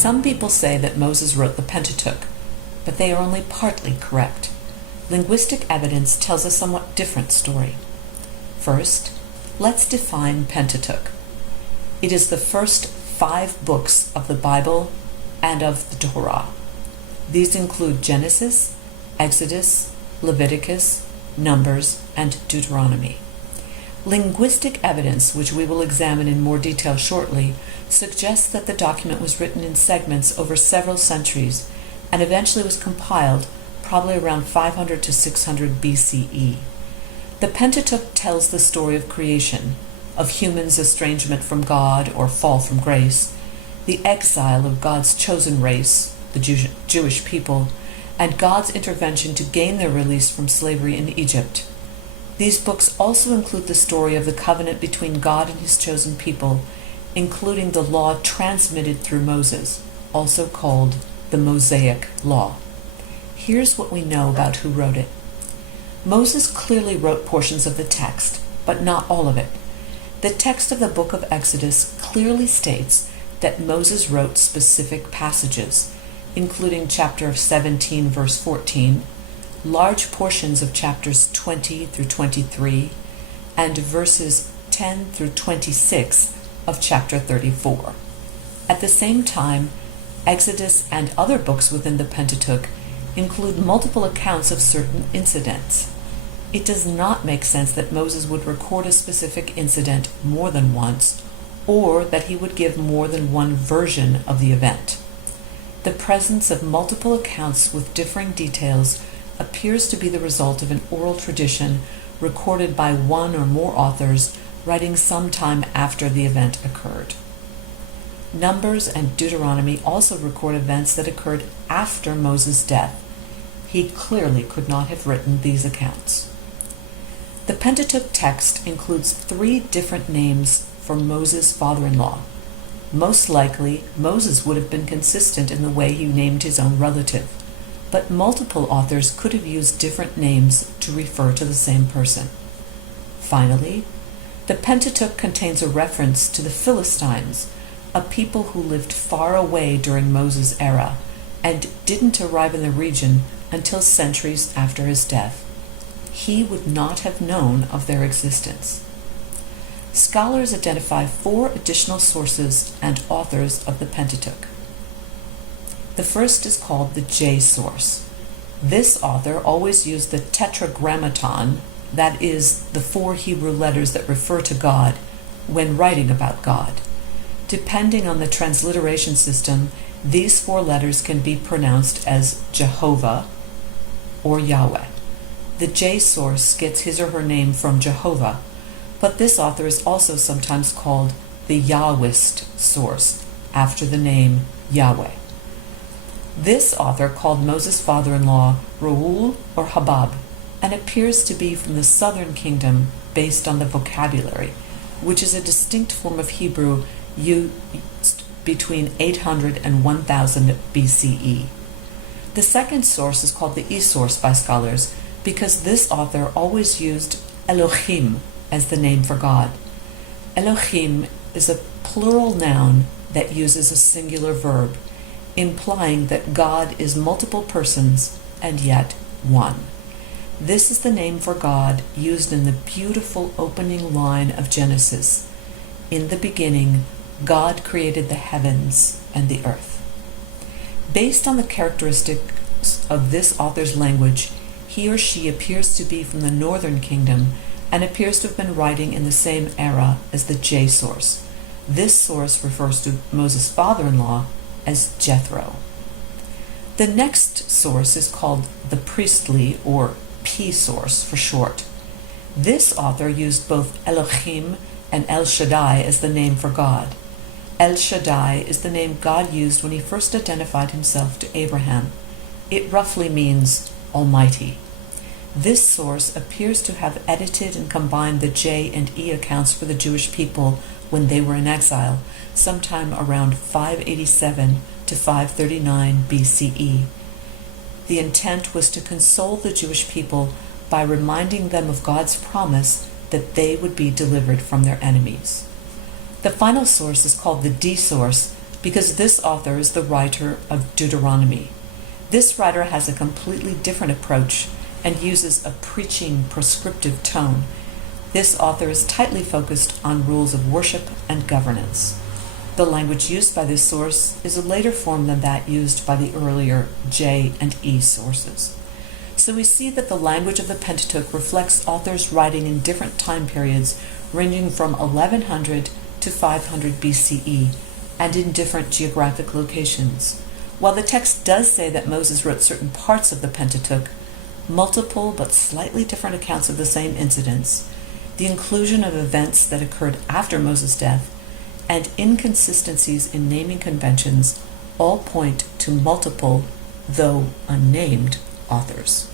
Some people say that Moses wrote the Pentateuch, but they are only partly correct. Linguistic evidence tells a somewhat different story. First, let's define Pentateuch. It is the first 5 books of the Bible and of the Torah. These include Genesis, Exodus, Leviticus, Numbers, and Deuteronomy. Linguistic evidence, which we will examine in more detail shortly, suggests that the document was written in segments over several centuries and eventually was compiled probably around 500 to 600 BCE. The Pentateuch tells the story of creation, of humans' estrangement from God or fall from grace, the exile of God's chosen race, the Jewish people, and God's intervention to gain their release from slavery in Egypt. These books also include the story of the covenant between God and his chosen people, including the law transmitted through Moses, also called the Mosaic Law. Here's what we know about who wrote it. Moses clearly wrote portions of the text, but not all of it. The text of the book of Exodus clearly states that Moses wrote specific passages, including chapter 17, verse 14, large portions of chapters 20 through 23, and verses 10 through 26 of chapter 34. At the same time, Exodus and other books within the Pentateuch include multiple accounts of certain incidents. It does not make sense that Moses would record a specific incident more than once, or that he would give more than one version of the event. The presence of multiple accounts with differing details appears to be the result of an oral tradition recorded by one or more authors writing sometime after the event occurred. Numbers and Deuteronomy also record events that occurred after Moses' death. He clearly could not have written these accounts. The Pentateuch text includes 3 different names for Moses' father-in-law. Most likely, Moses would have been consistent in the way he named his own relative, but multiple authors could have used different names to refer to the same person. Finally, the Pentateuch contains a reference to the Philistines, a people who lived far away during Moses' era and didn't arrive in the region until centuries after his death. He would not have known of their existence. Scholars identify 4 additional sources and authors of the Pentateuch. The first is called the J source. This author always used the tetragrammaton, that is, the 4 Hebrew letters that refer to God, when writing about God. Depending on the transliteration system, these 4 letters can be pronounced as Jehovah or Yahweh. The J source gets his or her name from Jehovah, but this author is also sometimes called the Yahwist source, after the name Yahweh. This author called Moses' father-in-law Reuel or Habab, and appears to be from the southern kingdom based on the vocabulary, which is a distinct form of Hebrew used between 800 and 1000 BCE. The second source is called the E source by scholars because this author always used Elohim as the name for God. Elohim is a plural noun that uses a singular verb, implying that God is multiple persons and yet one. This is the name for God used in the beautiful opening line of Genesis. In the beginning, God created the heavens and the earth. Based on the characteristics of this author's language, he or she appears to be from the northern kingdom and appears to have been writing in the same era as the J source. This source refers to Moses' father-in-law as Jethro. The next source is called the priestly, or P source for short. This author used both Elohim and El Shaddai as the name for God. El Shaddai is the name God used when he first identified himself to Abraham. It roughly means Almighty. This source appears to have edited and combined the J and E accounts for the Jewish people when they were in exile, sometime around 587 to 539 BCE. The intent was to console the Jewish people by reminding them of God's promise that they would be delivered from their enemies. The final source is called the D source because this author is the writer of Deuteronomy. This writer has a completely different approach and uses a preaching, prescriptive tone. This author is tightly focused on rules of worship and governance. The language used by this source is a later form than that used by the earlier J and E sources. So we see that the language of the Pentateuch reflects authors writing in different time periods ranging from 1100 to 500 BCE and in different geographic locations. While the text does say that Moses wrote certain parts of the Pentateuch, multiple but slightly different accounts of the same incidents, the inclusion of events that occurred after Moses' death, and inconsistencies in naming conventions all point to multiple, though unnamed, authors.